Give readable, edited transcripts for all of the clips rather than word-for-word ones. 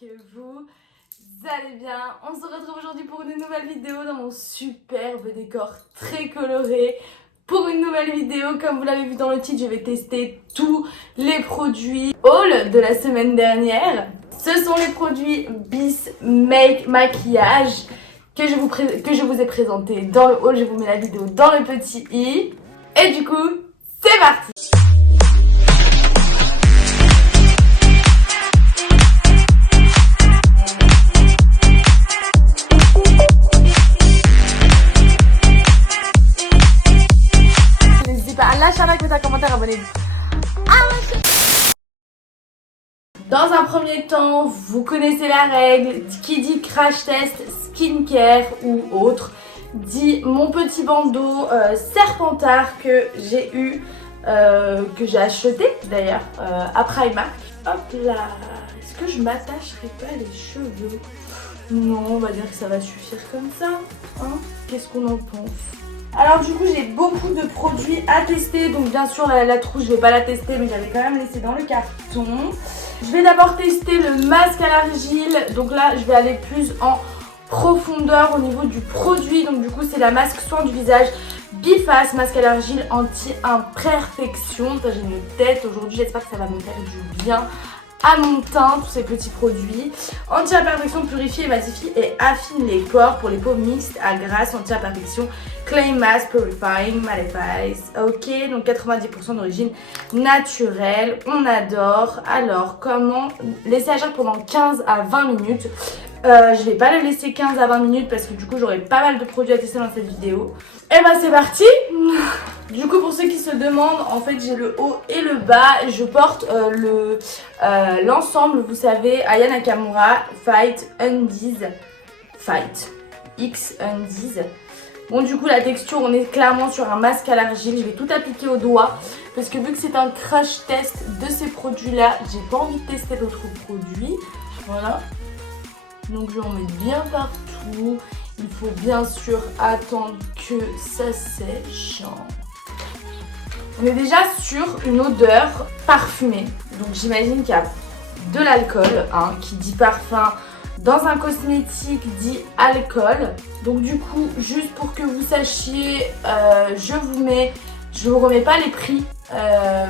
que vous allez bien. On se retrouve aujourd'hui pour une nouvelle vidéo dans mon superbe décor très coloré. Pour une nouvelle vidéo, comme vous l'avez vu dans le titre, je vais tester tous les produits haul de la semaine dernière. Ce sont les produits Bis Make Maquillage que je vous ai présenté dans le haul. Je vous mets la vidéo dans le petit i. Et du coup, c'est parti! Lâchez un like, mettez un commentaire, abonnez-vous. Dans un premier temps, vous connaissez la règle, qui dit crash test, skincare ou autre, dit mon petit bandeau Serpentard que j'ai eu, que j'ai acheté d'ailleurs à Primark. Hop là, est-ce que je m'attacherai pas les cheveux? Non, on va dire que ça va suffire comme ça, hein. Qu'est-ce qu'on en pense? Alors du coup j'ai beaucoup de produits à tester, donc bien sûr la trousse je vais pas la tester mais j'avais quand même laissé dans le carton. Je vais d'abord tester le masque à l'argile, donc là je vais aller plus en profondeur au niveau du produit. Donc du coup c'est la masque soin du visage Biface, masque à l'argile anti-imperfection. J'ai une tête aujourd'hui, j'espère que ça va me faire du bien à mon teint, tous ces petits produits. Anti-imperfection, purifie, ématifie et affine les pores pour les peaux mixtes à grasse, anti-imperfection, clay mask, purifying, mattifies. Ok, donc 90% d'origine naturelle, on adore. Alors, comment laisser agir pendant 15 à 20 minutes. Je vais pas le laisser 15 à 20 minutes parce que du coup j'aurai pas mal de produits à tester dans cette vidéo. Et bah c'est parti. Du coup pour ceux qui se demandent, en fait j'ai le haut et le bas. Je porte l'ensemble, vous savez, Aya Nakamura Fight Undies Fight X Undies. Bon du coup la texture, on est clairement sur un masque à l'argile. Je vais tout appliquer au doigt parce que vu que c'est un crash test de ces produits là, j'ai pas envie de tester d'autres produits. Voilà. Donc je en mets bien partout. Il faut bien sûr attendre que ça sèche. On est déjà sur une odeur parfumée. Donc j'imagine qu'il y a de l'alcool, hein, qui dit parfum. Dans un cosmétique dit alcool. Donc du coup, juste pour que vous sachiez, je vous remets pas les prix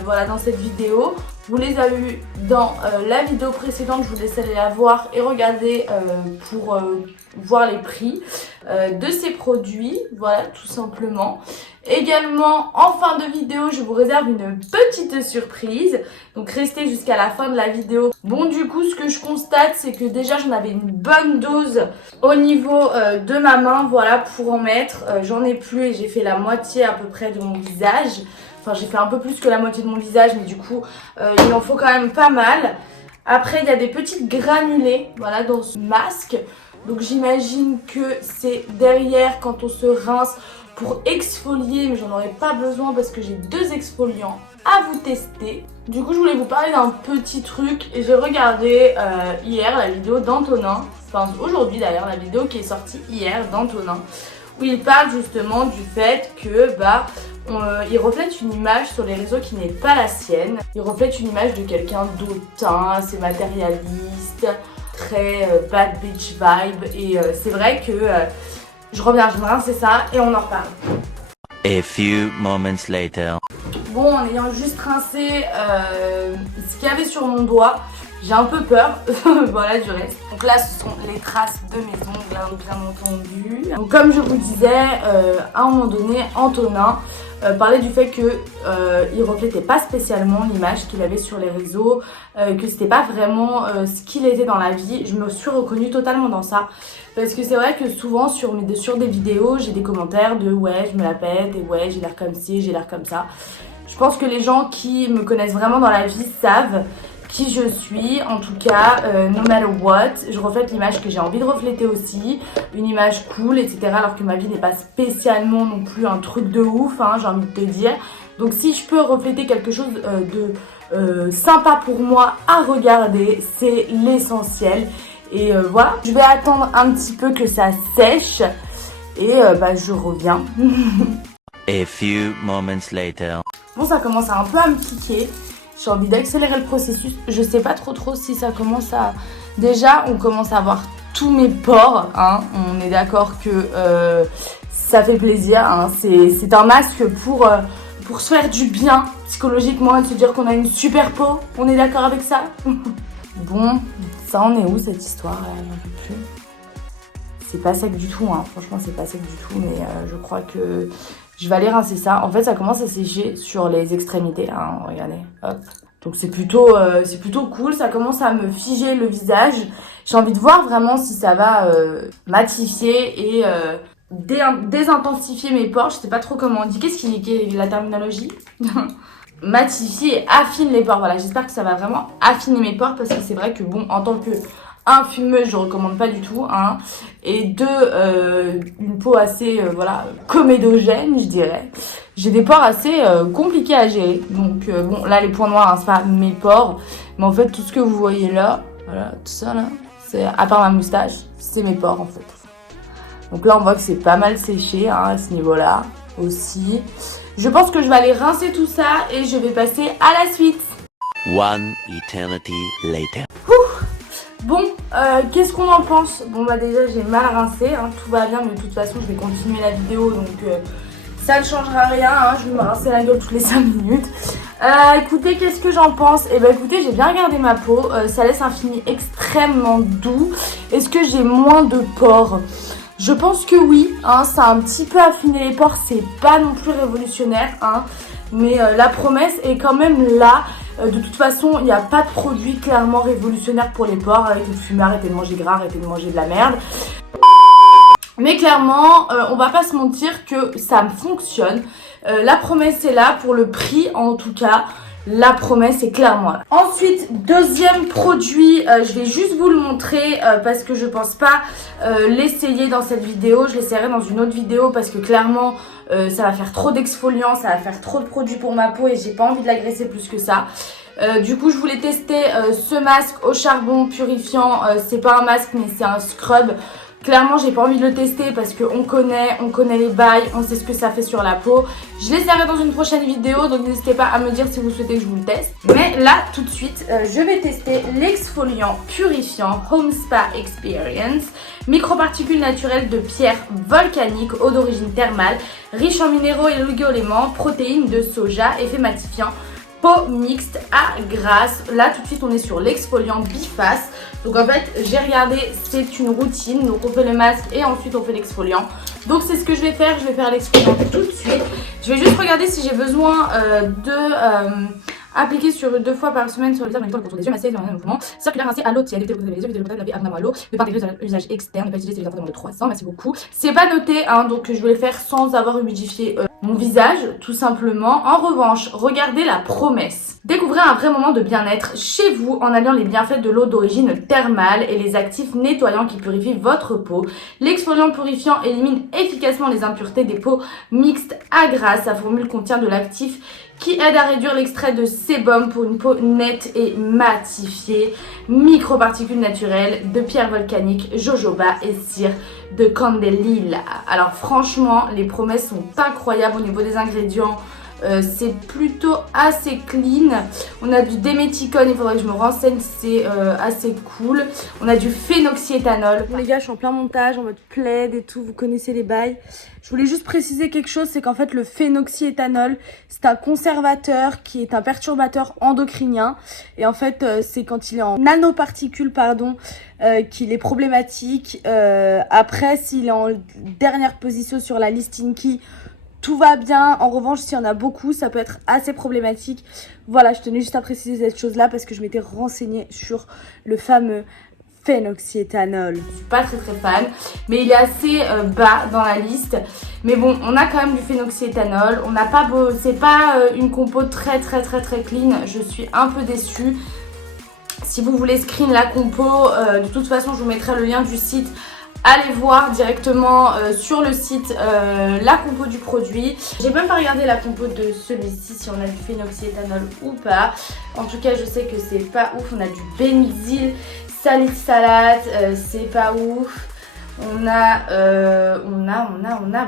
voilà, dans cette vidéo. Vous les avez vus dans la vidéo précédente, je vous laisse aller la voir et regarder pour voir les prix de ces produits, voilà tout simplement. Également en fin de vidéo, je vous réserve une petite surprise, donc restez jusqu'à la fin de la vidéo. Bon du coup ce que je constate c'est que déjà j'en avais une bonne dose au niveau de ma main, voilà pour en mettre. J'en ai plus et j'ai fait la moitié à peu près de mon visage. Enfin j'ai fait un peu plus que la moitié de mon visage mais du coup il en faut quand même pas mal. Après il y a des petites granulés voilà, dans ce masque. Donc j'imagine que c'est derrière quand on se rince pour exfolier. Mais j'en aurais pas besoin parce que j'ai deux exfoliants à vous tester. Du coup je voulais vous parler d'un petit truc. Et j'ai regardé hier la vidéo d'Antonin. Enfin aujourd'hui d'ailleurs la vidéo qui est sortie hier d'Antonin. Où il parle justement du fait que il reflète une image sur les réseaux qui n'est pas la sienne. Il reflète une image de quelqu'un d'autant, assez matérialiste, très bad bitch vibe. Et c'est vrai que je reviens, je me rince, c'est ça, et on en reparle. A few moments later. Bon, en ayant juste rincé ce qu'il y avait sur mon doigt, j'ai un peu peur, voilà du reste. Donc là ce sont les traces de mes ongles, bien entendu. Donc comme je vous disais, à un moment donné, Antonin parlait du fait que il reflétait pas spécialement l'image qu'il avait sur les réseaux, que c'était pas vraiment ce qu'il était dans la vie. Je me suis reconnue totalement dans ça. Parce que c'est vrai que souvent sur des vidéos, j'ai des commentaires de ouais je me la pète et ouais j'ai l'air comme ci, j'ai l'air comme ça. Je pense que les gens qui me connaissent vraiment dans la vie savent qui je suis, en tout cas, no matter what, je reflète l'image que j'ai envie de refléter aussi, une image cool, etc. Alors que ma vie n'est pas spécialement non plus un truc de ouf, hein, j'ai envie de te dire. Donc si je peux refléter quelque chose de sympa pour moi à regarder, c'est l'essentiel. Et voilà, je vais attendre un petit peu que ça sèche et je reviens. A few moments later. Bon, ça commence un peu à me piquer. J'ai envie d'accélérer le processus. Je sais pas trop si ça commence à... Déjà, on commence à voir tous mes pores, hein. On est d'accord que ça fait plaisir, hein. C'est un masque pour se faire du bien psychologiquement et de se dire qu'on a une super peau. On est d'accord avec ça? Bon, ça en est où cette histoire? J'en peux plus. C'est pas sec du tout, hein. Franchement c'est pas sec du tout, mais je crois que je vais aller rincer ça. En fait ça commence à sécher sur les extrémités, hein. Regardez, hop. Donc c'est plutôt cool, ça commence à me figer le visage. J'ai envie de voir vraiment si ça va matifier et désintensifier mes pores. Je sais pas trop comment on dit, qu'est-ce qui est la terminologie? Matifier et affine les pores, voilà, j'espère que ça va vraiment affiner mes pores parce que c'est vrai que bon, en tant que fumeuse, je recommande pas du tout, hein, et une peau assez, voilà, comédogène, je dirais. J'ai des pores assez compliqués à gérer, donc bon, là les points noirs, hein, c'est pas mes pores, mais en fait tout ce que vous voyez là, voilà, tout ça là, c'est à part ma moustache, c'est mes pores en fait. Donc là on voit que c'est pas mal séché, hein, à ce niveau-là aussi. Je pense que je vais aller rincer tout ça et je vais passer à la suite. One eternity later. Bon, qu'est-ce qu'on en pense? Bon bah déjà j'ai mal rincé, hein, tout va bien, mais de toute façon je vais continuer la vidéo, donc ça ne changera rien, hein, je vais me rincer la gueule toutes les 5 minutes. Écoutez, qu'est-ce que j'en pense? Eh ben écoutez, j'ai bien regardé ma peau, ça laisse un fini extrêmement doux. Est-ce que j'ai moins de pores? Je pense que oui, hein, ça a un petit peu affiné les pores, c'est pas non plus révolutionnaire, hein, mais la promesse est quand même là. De toute façon, il n'y a pas de produit clairement révolutionnaire pour les pores. Arrêtez de fumer, arrêtez de manger gras, arrêtez de manger de la merde. Mais clairement, on va pas se mentir que ça fonctionne. La promesse est là, pour le prix en tout cas. La promesse est clairement là. Ensuite, deuxième produit, je vais juste vous le montrer parce que je pense pas l'essayer dans cette vidéo. Je l'essayerai dans une autre vidéo parce que clairement ça va faire trop d'exfoliants, ça va faire trop de produits pour ma peau et j'ai pas envie de l'agresser plus que ça. Du coup je voulais tester ce masque au charbon purifiant. C'est pas un masque mais c'est un scrub. Clairement j'ai pas envie de le tester parce qu'on connaît les bails, on sait ce que ça fait sur la peau. Je l'essaierai dans une prochaine vidéo, donc n'hésitez pas à me dire si vous souhaitez que je vous le teste. Mais là tout de suite je vais tester l'exfoliant purifiant Home Spa Experience. Microparticules naturelles de pierre volcanique, eau d'origine thermale, riche en minéraux et oligo-éléments, protéines de soja, effet matifiant, peau mixte à grasse. Là tout de suite on est sur l'exfoliant biface. Donc en fait j'ai regardé, c'est une routine, donc on fait le masque et ensuite on fait l'exfoliant. Donc c'est ce que je vais faire l'exfoliant tout de suite. Je vais juste regarder si j'ai besoin appliquer sur 2 fois par semaine sur le visage, en même temps le contour des yeux, masser dans un mouvement circulaire, rincer à l'eau tiède, éviter de les yeux, éviter de laver abondamment à l'eau, ne pas intégrer l'usage externe, ne pas utiliser les infos de 300, merci beaucoup. C'est pas noté, hein, donc je vais le faire sans avoir humidifié mon visage, tout simplement. En revanche, regardez la promesse. Découvrez un vrai moment de bien-être chez vous en alliant les bienfaits de l'eau d'origine thermale et les actifs nettoyants qui purifient votre peau. L'exfoliant purifiant élimine efficacement les impuretés des peaux mixtes à grasse. Sa formule contient de l'actif qui aide à réduire l'extrait de sébum pour une peau nette et matifiée. Microparticules naturelles de pierre volcanique, jojoba et cire de candélila. Alors franchement, les promesses sont incroyables au niveau des ingrédients. C'est plutôt assez clean. On a du déméthicone, il faudrait que je me renseigne, c'est assez cool. On a du phénoxyéthanol. Bon les gars, je suis en plein montage, en mode plaid et tout, vous connaissez les bails. Je voulais juste préciser quelque chose, c'est qu'en fait le phénoxyéthanol, c'est un conservateur qui est un perturbateur endocrinien. Et en fait, c'est quand il est en nanoparticules, qu'il est problématique. Après, s'il est en dernière position sur la liste INCI, tout va bien. En revanche, s'il y en a beaucoup, ça peut être assez problématique. Voilà, je tenais juste à préciser cette chose-là parce que je m'étais renseignée sur le fameux phénoxyéthanol. Je suis pas très fan, mais il est assez bas dans la liste. Mais bon, on a quand même du phénoxyéthanol. On n'a pas c'est pas une compo très clean. Je suis un peu déçue. Si vous voulez screen la compo, de toute façon, je vous mettrai le lien du site. Allez voir directement sur le site la compo du produit. J'ai même pas regardé la compo de celui-ci, si on a du phénoxyéthanol ou pas. En tout cas, je sais que c'est pas ouf. On a du bénzyl salicylate, c'est pas ouf. On a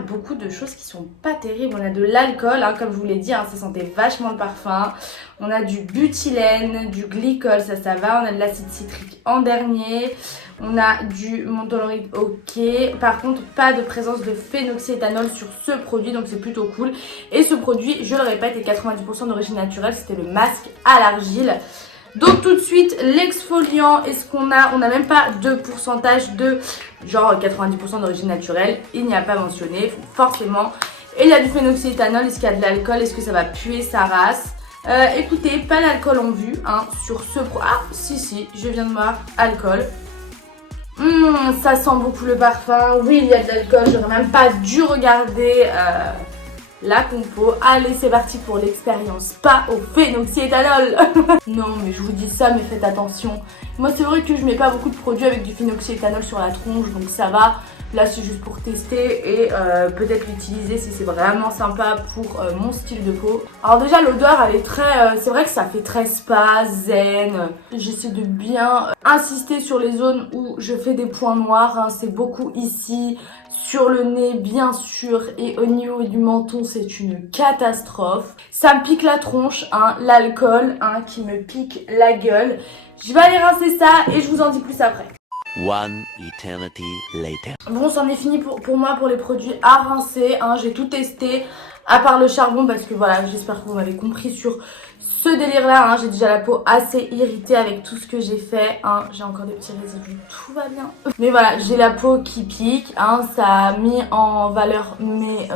beaucoup de choses qui sont pas terribles. On a de l'alcool, hein, comme je vous l'ai dit, hein, ça sentait vachement le parfum. On a du butylène, du glycol, ça va. On a de l'acide citrique en dernier. On a du mentholoride, ok. Par contre, pas de présence de phénoxyéthanol sur ce produit, donc c'est plutôt cool. Et ce produit, je le répète, est 90% d'origine naturelle. C'était le masque à l'argile. Donc tout de suite, l'exfoliant, est-ce qu'on a? On n'a même pas de pourcentage de genre 90% d'origine naturelle. Il n'y a pas mentionné, forcément. Et il y a du phénoxyéthanol, est-ce qu'il y a de l'alcool? Est-ce que ça va puer sa race? Écoutez, pas d'alcool en vue, hein, sur ce produit. Ah, si, je viens de voir, alcool. Ça sent beaucoup le parfum. Oui, il y a de l'alcool, j'aurais même pas dû regarder la compo. Allez, c'est parti pour l'expérience. Pas au phénoxyéthanol. Non, mais je vous dis ça, mais faites attention. Moi, c'est vrai que je mets pas beaucoup de produits avec du phénoxyéthanol sur la tronche, donc ça va. Là, c'est juste pour tester et peut-être l'utiliser si c'est vraiment sympa pour mon style de peau. Alors déjà, l'odeur, elle est très... c'est vrai que ça fait très spa, zen. J'essaie de bien insister sur les zones où je fais des points noirs. Hein. C'est beaucoup ici, sur le nez, bien sûr. Et au niveau du menton, c'est une catastrophe. Ça me pique la tronche, hein, l'alcool, hein, qui me pique la gueule. Je vais aller rincer ça et je vous en dis plus après. One eternity later. Bon, c'en est fini pour moi pour les produits à rincer, hein. J'ai tout testé à part le charbon parce que voilà, j'espère que vous m'avez compris sur ce délire là, hein. J'ai déjà la peau assez irritée avec tout ce que j'ai fait, hein. J'ai encore des petits résidus, tout va bien. Mais voilà, j'ai la peau qui pique, hein. Ça a mis en valeur mes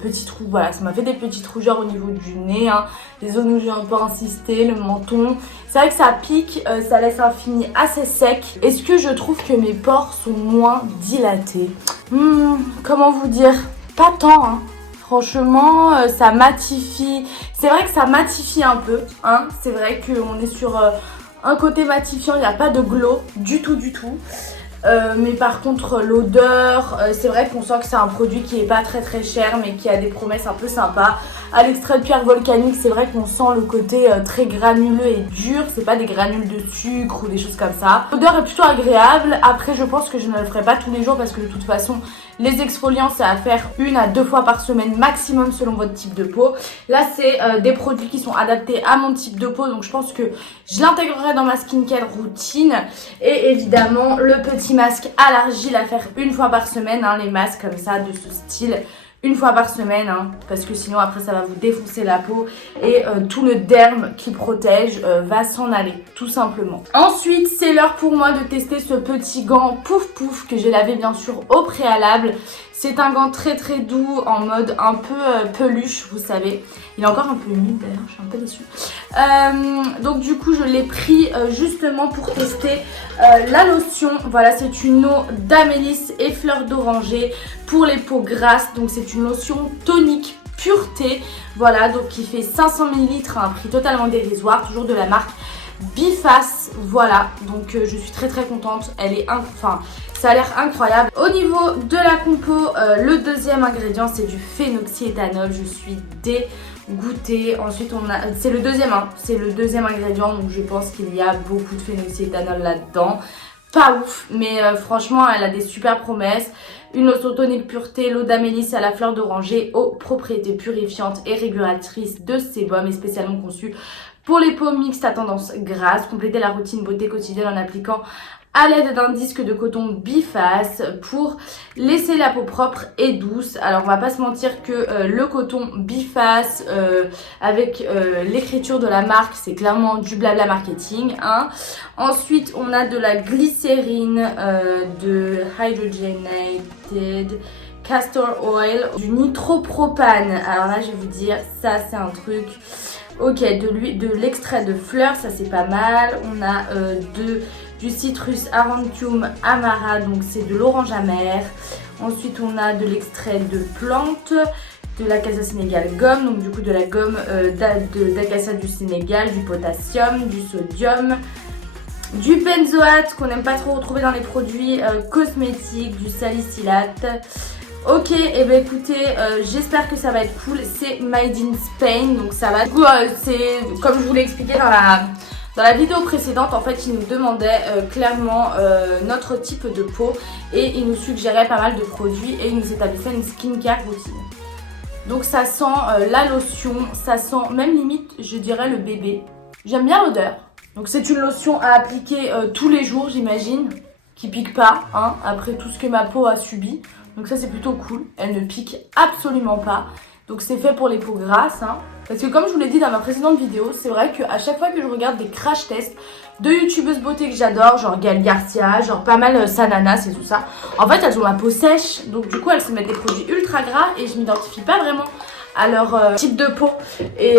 petits trous, voilà, ça m'a fait des petites rougeurs au niveau du nez, hein. Les zones où j'ai un peu insisté, le menton. C'est vrai que ça pique, ça laisse un fini assez sec. Est-ce que je trouve que mes pores sont moins dilatés? Comment vous dire? Pas tant, hein. Franchement, ça matifie. C'est vrai que ça matifie un peu, hein. C'est vrai qu'on est sur un côté matifiant, il n'y a pas de glow du tout. Mais par contre l'odeur, c'est vrai qu'on sent que c'est un produit qui est pas très cher mais qui a des promesses un peu sympas. À l'extrait de pierre volcanique, c'est vrai qu'on sent le côté très granuleux et dur, c'est pas des granules de sucre ou des choses comme ça. L'odeur est plutôt agréable. Après, je pense que je ne le ferai pas tous les jours parce que de toute façon les exfoliants c'est à faire 1 à 2 fois par semaine maximum selon votre type de peau. Là c'est des produits qui sont adaptés à mon type de peau, donc je pense que je l'intégrerai dans ma skincare routine. Et évidemment le petit masque à l'argile à faire 1 fois par semaine, hein, les masques comme ça de ce style. 1 fois par semaine, hein, parce que sinon après ça va vous défoncer la peau et tout le derme qui protège va s'en aller, tout simplement. Ensuite, c'est l'heure pour moi de tester ce petit gant Pouf Pouf que j'ai lavé bien sûr au préalable. C'est un gant très doux en mode un peu peluche, vous savez. Il est encore un peu humide d'ailleurs, je suis un peu déçue. Donc du coup, je l'ai pris justement pour tester la lotion. Voilà, c'est une eau d'amélis et fleur d'oranger pour les peaux grasses. Donc c'est une lotion tonique pureté. Voilà, donc qui fait 500 ml à un prix totalement dérisoire, toujours de la marque Biface. Voilà, donc je suis très contente. Elle est ça a l'air incroyable. Au niveau de la compo, le deuxième ingrédient c'est du phénoxyéthanol. Je suis dégoûtée. Ensuite on a, c'est le deuxième, hein, c'est le deuxième ingrédient, donc je pense qu'il y a beaucoup de phénoxyéthanol là-dedans. Pas ouf, mais franchement elle a des super promesses. Une lotion tonique pureté, l'eau d'amélis à la fleur d'oranger aux propriétés purifiantes et régulatrices de sébum et spécialement conçue pour les peaux mixtes à tendance grasse. Complétez la routine beauté quotidienne en appliquant à l'aide d'un disque de coton Biface pour laisser la peau propre et douce. Alors on va pas se mentir que le coton Biface avec l'écriture de la marque, c'est clairement du blabla marketing, hein. Ensuite on a de la glycérine, de hydrogenated castor oil, du nitropropane. Alors là je vais vous dire, ça c'est un truc... Ok, de l'extrait de fleurs, ça c'est pas mal. On a du Citrus aurantium amara, donc c'est de l'orange amer. Ensuite on a de l'extrait de plantes, de l'acacia sénégal gomme, donc du coup de la gomme d'acacia du Sénégal, du potassium, du sodium, du benzoate qu'on n'aime pas trop retrouver dans les produits cosmétiques, du salicylate. Ok, et ben écoutez, j'espère que ça va être cool. C'est Made in Spain, donc ça va. Du coup, c'est comme je vous l'ai expliqué dans Dans la vidéo précédente, en fait, il nous demandait clairement notre type de peau et il nous suggérait pas mal de produits et il nous établissait une skincare routine. Donc ça sent la lotion, ça sent même limite, je dirais, le bébé. J'aime bien l'odeur. Donc c'est une lotion à appliquer tous les jours, j'imagine, qui pique pas, hein, après tout ce que ma peau a subi. Donc ça c'est plutôt cool, elle ne pique absolument pas. Donc c'est fait pour les peaux grasses, hein. Parce que comme je vous l'ai dit dans ma précédente vidéo, c'est vrai qu'à chaque fois que je regarde des crash tests de youtubeuses beauté que j'adore, genre Gaëlle Garcia, genre pas mal Sananas et tout ça, en fait elles ont la peau sèche, donc du coup elles se mettent des produits ultra gras et je m'identifie pas vraiment à leur type de peau. Et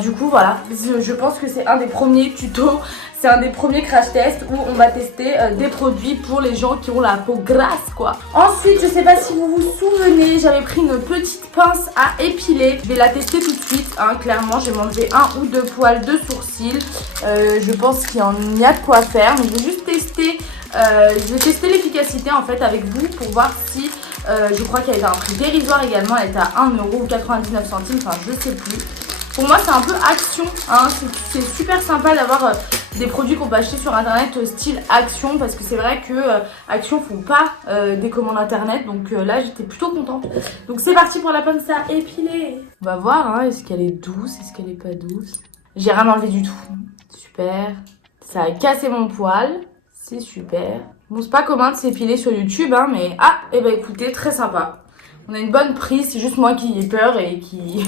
du coup voilà, je pense que c'est un des premiers tutos, c'est un des premiers crash tests où on va tester des produits pour les gens qui ont la peau grasse quoi. Ensuite, je sais pas si vous vous souvenez, j'avais pris une petite pince à épiler. Je vais la tester tout de suite, hein, clairement j'ai enlevé 1 ou 2 poils de sourcils. Je pense qu'il y a de quoi faire, mais je vais juste tester, l'efficacité en fait avec vous pour voir si... je crois qu'elle était à un prix dérisoire également, elle était à 1€ ou 99 centimes, enfin je sais plus. Pour moi c'est un peu Action, hein. C'est super sympa d'avoir des produits qu'on peut acheter sur internet style Action, parce que c'est vrai que Action font pas des commandes internet, donc là j'étais plutôt contente. Donc c'est parti pour la pince à épiler. On va voir, hein, est-ce qu'elle est douce, est-ce qu'elle est pas douce. J'ai rien enlevé du tout, super. Ça a cassé mon poil, c'est super. Bon, c'est pas commun de s'épiler sur YouTube, hein, mais écoutez, très sympa. On a une bonne prise, c'est juste moi qui ai peur et qui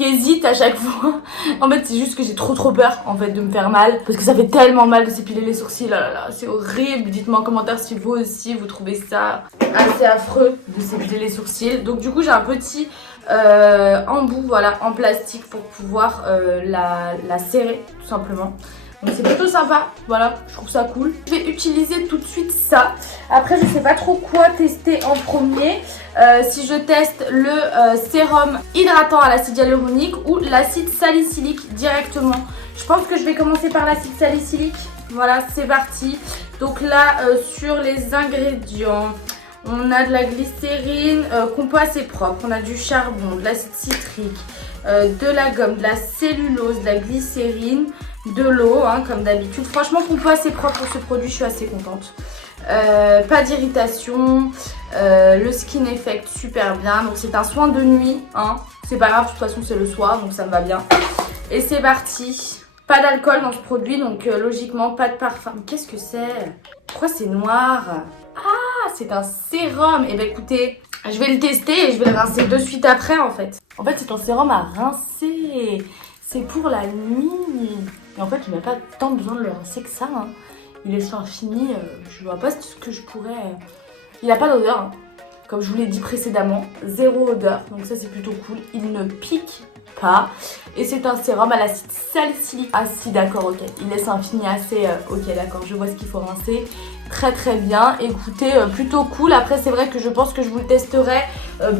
hésite à chaque fois. En fait, c'est juste que j'ai trop peur en fait de me faire mal, parce que ça fait tellement mal de s'épiler les sourcils. Oh là là, c'est horrible. Dites-moi en commentaire si vous aussi vous trouvez ça assez affreux de s'épiler les sourcils. Donc du coup, j'ai un petit embout, voilà, en plastique pour pouvoir la serrer tout simplement. Donc c'est plutôt sympa, voilà, je trouve ça cool. Je vais utiliser tout de suite ça. Après je sais pas trop quoi tester en premier. Si je teste le sérum hydratant à l'acide hyaluronique ou l'acide salicylique directement. Je pense que je vais commencer par l'acide salicylique. Voilà, c'est parti. Donc là, sur les ingrédients, on a de la glycérine qu'on peut assez propre. On a du charbon, de l'acide citrique, de la gomme, de la cellulose, de la glycérine, de l'eau, hein, comme d'habitude. Franchement, compo assez propre pour ce produit, je suis assez contente. Pas d'irritation, le skin effect super bien. Donc c'est un soin de nuit, hein. C'est pas grave, de toute façon c'est le soir, donc ça me va bien. Et c'est parti. Pas d'alcool dans ce produit, donc logiquement pas de parfum. Qu'est-ce que c'est? Pourquoi c'est noir? Ah, c'est un sérum. Et écoutez, je vais le tester et je vais le rincer de suite après en fait. En fait c'est un sérum à rincer. C'est pour la nuit. Et en fait, il n'a pas tant besoin de le rincer que ça, hein. Il est sur fini, je vois pas ce que je pourrais... Il n'a pas d'odeur, hein. Comme je vous l'ai dit précédemment, zéro odeur, donc ça c'est plutôt cool. Il ne pique pas. Et c'est un sérum à l'acide salicylique. Ah si, d'accord, ok. Il laisse un fini assez... ok, d'accord, je vois ce qu'il faut rincer. Très bien. Écoutez, plutôt cool. Après, c'est vrai que je pense que je vous le testerai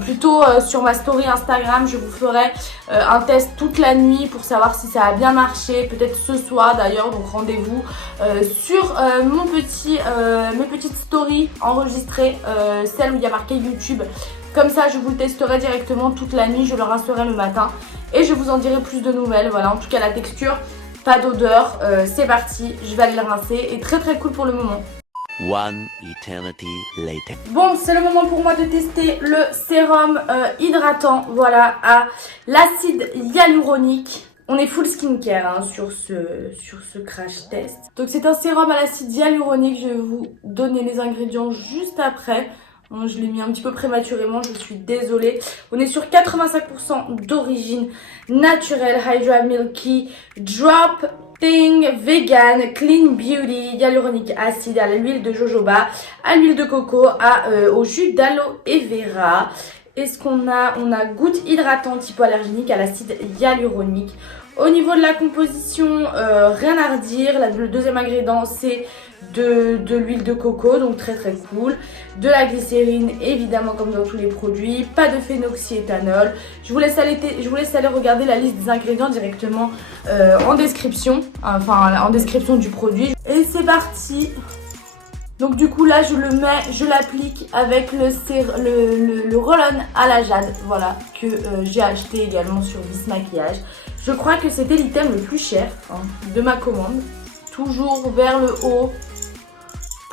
plutôt sur ma story Instagram. Je vous ferai un test toute la nuit pour savoir si ça a bien marché. Peut-être ce soir d'ailleurs. Donc rendez-vous sur mes petites stories enregistrées. Celle où il y a marqué YouTube. Comme ça, je vous le testerai directement toute la nuit. Je le rincerai le matin. Et je vous en dirai plus de nouvelles. Voilà, en tout cas la texture, pas d'odeur. C'est parti, je vais aller le rincer. Et très cool pour le moment. One eternity later. Bon, c'est le moment pour moi de tester le sérum hydratant, voilà, à l'acide hyaluronique. On est full skincare, hein, sur ce crash test. Donc c'est un sérum à l'acide hyaluronique, je vais vous donner les ingrédients juste après. Je l'ai mis un petit peu prématurément, je suis désolée. On est sur 85% d'origine naturelle, Hydra Milky, Drop Thing, Vegan, Clean Beauty, Hyaluronic Acid, à l'huile de jojoba, à l'huile de coco, au jus d'aloe vera. Est-ce qu'on a? On a goutte hydratante hypoallergénique à l'acide hyaluronique. Au niveau de la composition, rien à redire. Le deuxième ingrédient, c'est de l'huile de coco, donc très cool. De la glycérine, évidemment, comme dans tous les produits. Pas de phénoxyéthanol. Je vous laisse aller regarder la liste des ingrédients directement en description. Enfin, en description du produit. Et c'est parti! Donc du coup là je l'applique avec le roll-on à la jade, voilà, que j'ai acheté également sur Vice Maquillage. Je crois que c'était l'item le plus cher, hein, de ma commande. toujours vers le haut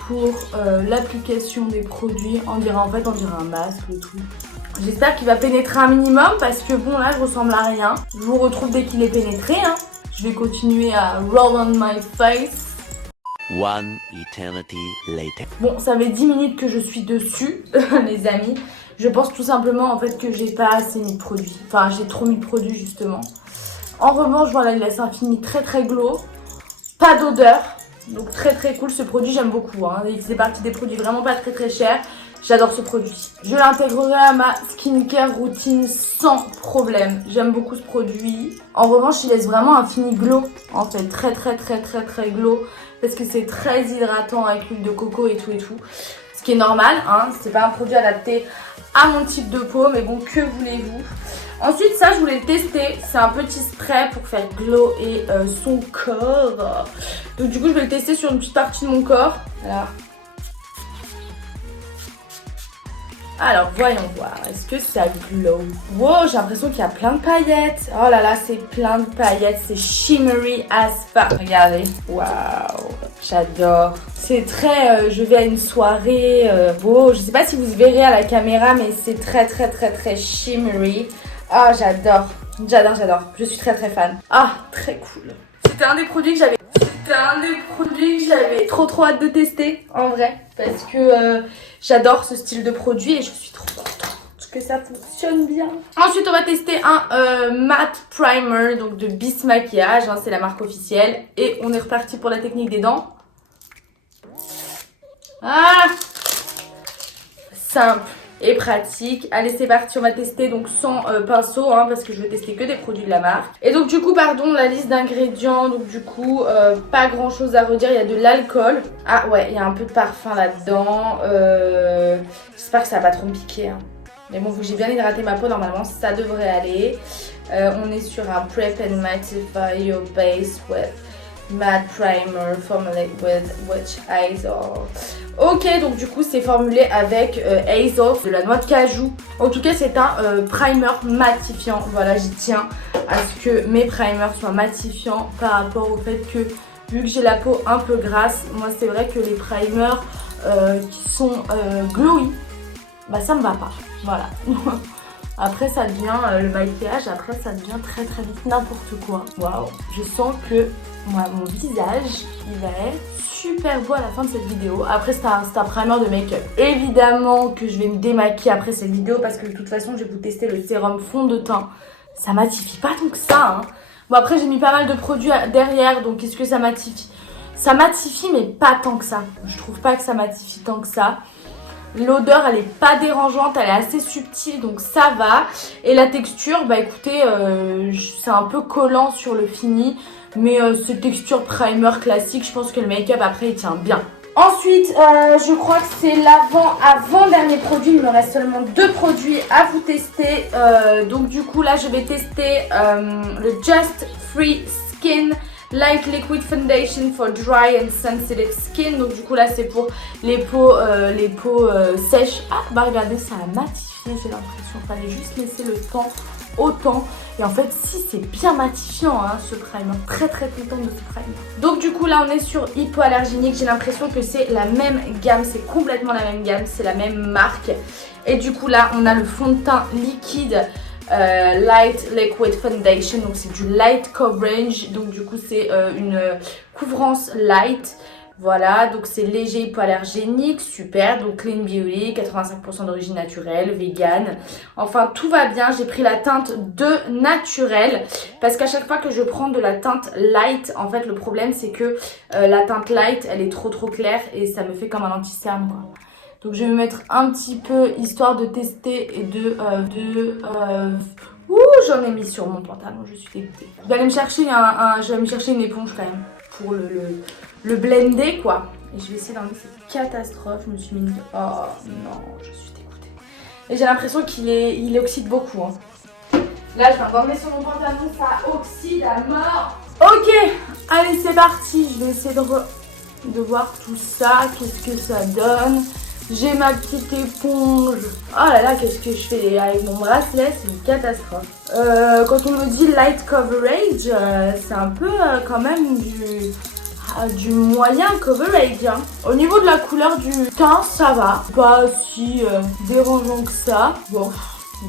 pour l'application des produits. On dirait un masque, le tout. J'espère qu'il va pénétrer un minimum parce que bon là je ressemble à rien. Je vous retrouve dès qu'il est pénétré. Hein. Je vais continuer à roll on my face. One eternity later. Bon, ça fait 10 minutes que je suis dessus, les amis. Je pense tout simplement en fait que j'ai pas assez mis de produit. Enfin, j'ai trop mis de produit justement. En revanche, voilà, il laisse un fini très très glow. Pas d'odeur. Donc très très cool ce produit, j'aime beaucoup. Hein. Il fait partie des produits vraiment pas très très chers. J'adore ce produit. Je l'intégrerai à ma skincare routine sans problème. J'aime beaucoup ce produit. En revanche, il laisse vraiment un fini glow. En fait, très très très très très glow. Parce que c'est très hydratant avec l'huile de coco et tout et tout. Ce qui est normal, hein. C'est pas un produit adapté à mon type de peau. Mais bon, que voulez-vous. Ensuite, ça, je voulais le tester. C'est un petit spray pour faire glow et son corps. Donc du coup, je vais le tester sur une petite partie de mon corps. Voilà. Alors, voyons voir. Est-ce que ça glow? Wow, j'ai l'impression qu'il y a plein de paillettes. Oh là là, c'est plein de paillettes. C'est shimmery as fuck. Regardez. Waouh. J'adore. C'est très... je vais à une soirée. Wow, je sais pas si vous verrez à la caméra, mais c'est très très très très shimmery. Ah, j'adore. J'adore, j'adore. Je suis très très fan. Ah, très cool. C'était un des produits que j'avais... trop hâte de tester, en vrai. Parce que j'adore ce style de produit et je suis trop contente que ça fonctionne bien. Ensuite, on va tester un matte primer, donc de Bis Maquillage. Hein, c'est la marque officielle. Et on est reparti pour la technique des dents. Ah, simple et pratique. Allez, c'est parti, on va tester donc sans pinceau, hein, parce que je vais tester que des produits de la marque. Et donc du coup, pardon, la liste d'ingrédients, donc du coup, pas grand chose à redire, il y a de l'alcool. Ah ouais, il y a un peu de parfum là-dedans. J'espère que ça va pas trop me piquer. Hein. Mais bon, vu que j'ai bien hydraté ma peau, normalement, ça devrait aller. On est sur un Prep and Mattify Your Base with Matte Primer formulated with Witch Hazel. Ok, donc du coup c'est formulé avec Hazel, de la noix de cajou. En tout cas c'est un primer matifiant. Voilà, j'y tiens à ce que mes primers soient matifiants par rapport au fait que vu que j'ai la peau un peu grasse, moi c'est vrai que les primers qui sont glowy, bah ça me va pas. Voilà. Après ça devient le maquillage, après ça devient très très vite n'importe quoi. Waouh, je sens que moi, mon visage il va être super beau à la fin de cette vidéo. Après c'est un primer de make-up. Évidemment que je vais me démaquiller après cette vidéo parce que de toute façon je vais vous tester le sérum fond de teint. Ça matifie pas tant que ça. Hein. Bon après j'ai mis pas mal de produits derrière, donc est-ce que ça matifie? Ça matifie mais pas tant que ça. Je trouve pas que ça matifie tant que ça. L'odeur elle est pas dérangeante, elle est assez subtile donc ça va. Et la texture, bah écoutez, c'est un peu collant sur le fini. Mais cette texture primer classique, je pense que le make-up après il tient bien. Ensuite, je crois que c'est l'avant-dernier produit. Il me reste seulement 2 produits à vous tester. Donc du coup là je vais tester le Just Free Skin Light Liquid Foundation for Dry and Sensitive Skin. Donc du coup là c'est pour les peaux sèches. Ah bah regardez, ça a matifié, j'ai l'impression. Fallait juste laisser le temps autant. Et en fait si c'est bien matifiant hein, ce primer. Très très contente de ce primer. Donc du coup là on est sur hypoallergénique. J'ai l'impression que c'est la même gamme. C'est complètement la même gamme. C'est la même marque. Et du coup là on a le fond de teint liquide Light Liquid Foundation. Donc c'est du light coverage. Donc du coup c'est une couvrance light. Voilà, donc c'est léger, hypoallergénique, super, donc clean beauty, 85% d'origine naturelle, vegan. Enfin, tout va bien, j'ai pris la teinte de naturel parce qu'à chaque fois que je prends de la teinte light, en fait, le problème c'est que la teinte light, elle est trop claire et ça me fait comme un anti-cerne, quoi. Donc je vais me mettre un petit peu, histoire de tester et ouh, j'en ai mis sur mon pantalon, je suis dégoûtée. Je vais aller me chercher une éponge quand même pour le blender quoi. Et je vais essayer d'enlever cette catastrophe. Je me suis mis... Oh non, je suis dégoûtée. Et j'ai l'impression qu'il oxyde beaucoup. Hein. Là, je vais enlever sur mon pantalon, ça oxyde à mort. Ok, allez, c'est parti. Je vais essayer de voir tout ça. Qu'est-ce que ça donne? J'ai ma petite éponge. Oh là là, qu'est-ce que je fais avec mon bracelet? C'est une catastrophe. Quand on me dit light coverage, c'est un peu quand même du du moyen coverage. Hein. Au niveau de la couleur du teint, ça va. Pas si dérangeant que ça. Bon,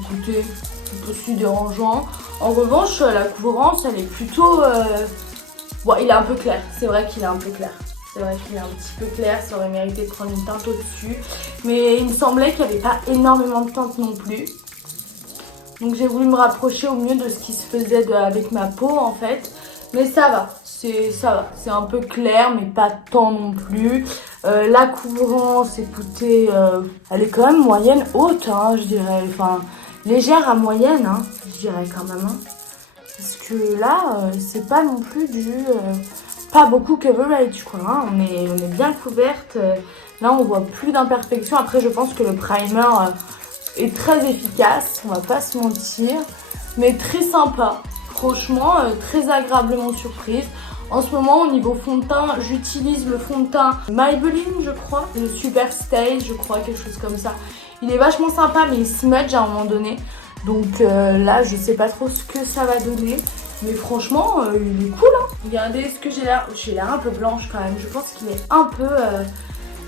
écoutez, c'est pas si dérangeant. En revanche, la couvrance, elle est plutôt... Bon, il est un peu clair. C'est vrai qu'il est un peu clair. C'est vrai qu'il est un petit peu clair. Ça aurait mérité de prendre une teinte au-dessus. Mais il me semblait qu'il n'y avait pas énormément de teinte non plus. Donc j'ai voulu me rapprocher au mieux de ce qui se faisait avec ma peau en fait. Mais ça va. Ça va. C'est un peu clair mais pas tant non plus. La couvrance, écoutez, elle est quand même moyenne haute, hein, je dirais. Enfin, légère à moyenne, hein, je dirais quand même. Hein. Parce que là, c'est pas non plus pas beaucoup coverage, quoi. Hein. On est bien couverte. Là, on voit plus d'imperfections. Après, je pense que le primer est très efficace. On va pas se mentir. Mais très sympa. Franchement, très agréablement surprise. En ce moment, au niveau fond de teint, j'utilise le fond de teint Maybelline, je crois. Le Super Stay, je crois, quelque chose comme ça. Il est vachement sympa, mais il smudge à un moment donné. Donc là, je sais pas trop ce que ça va donner. Mais franchement, il est cool. Hein. Regardez ce que j'ai l'air. J'ai l'air un peu blanche quand même. Je pense qu'il est un peu...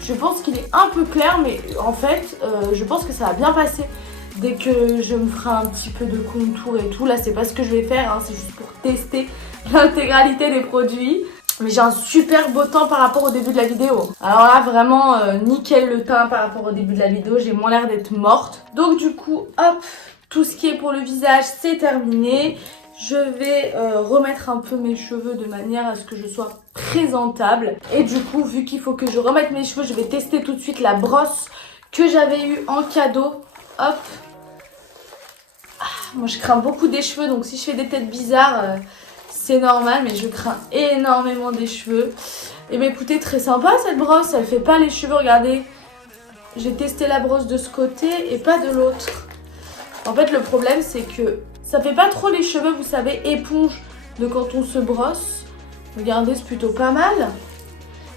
je pense qu'il est un peu clair, mais en fait, je pense que ça va bien passer. Dès que je me ferai un petit peu de contour et tout. Là, c'est pas ce que je vais faire. Hein. C'est juste pour tester l'intégralité des produits. Mais j'ai un super beau teint par rapport au début de la vidéo. Alors là, vraiment, nickel le teint par rapport au début de la vidéo. J'ai moins l'air d'être morte. Donc du coup, hop... Tout ce qui est pour le visage, c'est terminé. Je vais remettre un peu mes cheveux de manière à ce que je sois présentable. Et du coup, vu qu'il faut que je remette mes cheveux, je vais tester tout de suite la brosse que j'avais eue en cadeau. Hop. Moi, je crains beaucoup des cheveux, donc si je fais des têtes bizarres, c'est normal. Mais je crains énormément des cheveux. Et bien écoutez, très sympa cette brosse. Elle fait pas les cheveux, regardez. J'ai testé la brosse de ce côté et pas de l'autre. En fait, le problème, c'est que ça fait pas trop les cheveux, vous savez, éponge de quand on se brosse. Regardez, c'est plutôt pas mal.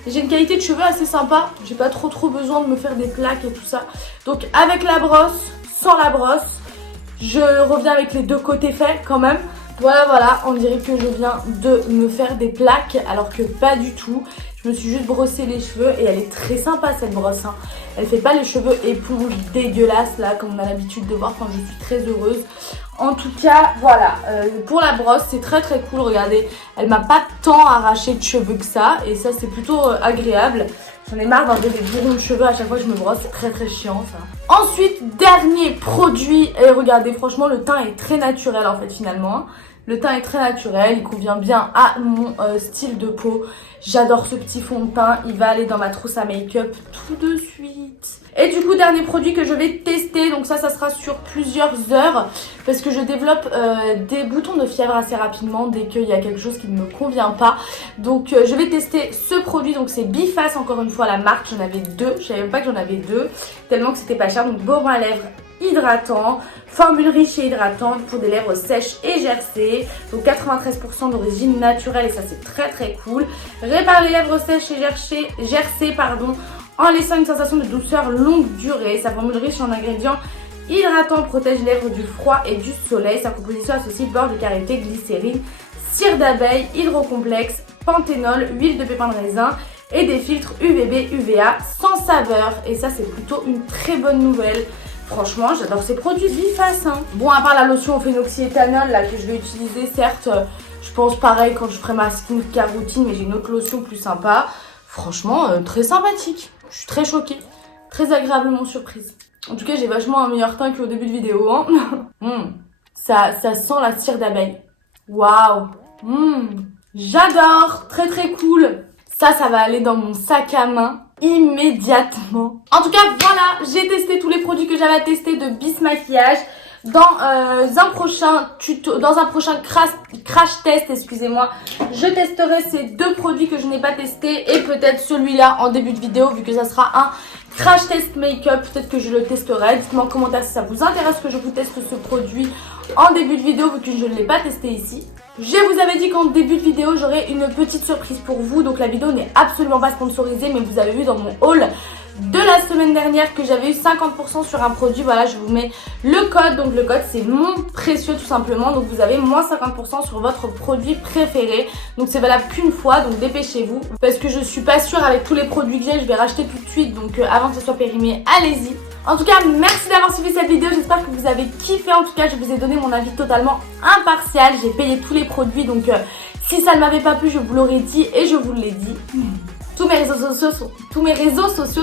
Et j'ai une qualité de cheveux assez sympa. J'ai pas trop besoin de me faire des plaques et tout ça. Donc, avec la brosse, sans la brosse, je reviens avec les deux côtés faits quand même. Voilà, on dirait que je viens de me faire des plaques, alors que pas du tout. Je me suis juste brossé les cheveux et elle est très sympa cette brosse. Hein. Elle fait pas les cheveux éponges dégueulasses là, comme on a l'habitude de voir quand je suis très heureuse. En tout cas, voilà, pour la brosse, c'est très cool. Regardez, elle m'a pas tant arraché de cheveux que ça. Et ça, c'est plutôt agréable. J'en ai marre d'enlever des bourrons de cheveux à chaque fois que je me brosse. C'est très chiant ça. Ensuite, dernier produit. Et regardez, franchement, le teint est très naturel en fait finalement. Le teint est très naturel, il convient bien à mon style de peau. J'adore ce petit fond de teint, il va aller dans ma trousse à make-up tout de suite. Et du coup, dernier produit que je vais tester, donc ça sera sur plusieurs heures. Parce que je développe des boutons de fièvre assez rapidement dès qu'il y a quelque chose qui ne me convient pas. Donc je vais tester ce produit, donc c'est Biface, encore une fois la marque, j'en avais deux. Je savais même pas que j'en avais deux, tellement que c'était pas cher. Donc baume à lèvres hydratant, formule riche et hydratante pour des lèvres sèches et gercées, donc 93% d'origine naturelle et ça c'est très cool. Répare les lèvres sèches et gercées en laissant une sensation de douceur longue durée. Sa formule riche en ingrédients hydratants protège les lèvres du froid et du soleil. Sa composition associe beurre de karité, glycérine, cire d'abeille, hydrocomplexe, panthénol, huile de pépins de raisin et des filtres UVB, UVA sans saveur. Et ça c'est plutôt une très bonne nouvelle. Franchement, j'adore ces produits Biface. Hein. Bon, à part la lotion au phénoxyéthanol là que je vais utiliser, certes, je pense pareil quand je ferai ma skincare routine, mais j'ai une autre lotion plus sympa. Franchement, très sympathique. Je suis très choquée, très agréablement surprise. En tout cas, j'ai vachement un meilleur teint qu'au début de vidéo. Hein. Ça sent la cire d'abeille. Waouh. J'adore, très cool. Ça va aller dans mon sac à main immédiatement. En tout cas, voilà, j'ai testé tous les produits que j'avais à tester de Bis Maquillage. Dans un prochain tuto, dans un prochain crash test, excusez-moi, je testerai ces deux produits que je n'ai pas testés et peut-être celui-là en début de vidéo vu que ça sera un crash test make-up. Peut-être que je le testerai. Dites-moi en commentaire si ça vous intéresse que je vous teste ce produit en début de vidéo vu que je ne l'ai pas testé ici. Je vous avais dit qu'en début de vidéo, j'aurai une petite surprise pour vous. Donc la vidéo n'est absolument pas sponsorisée, mais vous avez vu dans mon haul de la semaine dernière que j'avais eu 50% sur un produit. Voilà, je vous mets le code. Donc le code c'est mon précieux tout simplement. Donc vous avez moins 50% sur votre produit préféré. Donc c'est valable qu'une fois, donc dépêchez-vous. Parce que je suis pas sûre avec tous les produits que j'ai, je vais racheter tout de suite. Donc avant que ce soit périmé, allez-y. En tout cas, merci d'avoir suivi cette vidéo, j'espère que vous avez kiffé. En tout cas, je vous ai donné mon avis totalement impartial. J'ai payé tous les produits, donc si ça ne m'avait pas plu, je vous l'aurais dit et je vous l'ai dit. Tous mes réseaux sociaux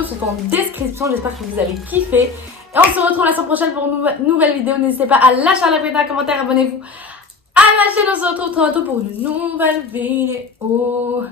sont en description, j'espère que vous avez kiffé. Et on se retrouve la semaine prochaine pour une nouvelle vidéo. N'hésitez pas à lâcher un like, un commentaire, abonnez-vous à ma chaîne. On se retrouve très bientôt pour une nouvelle vidéo.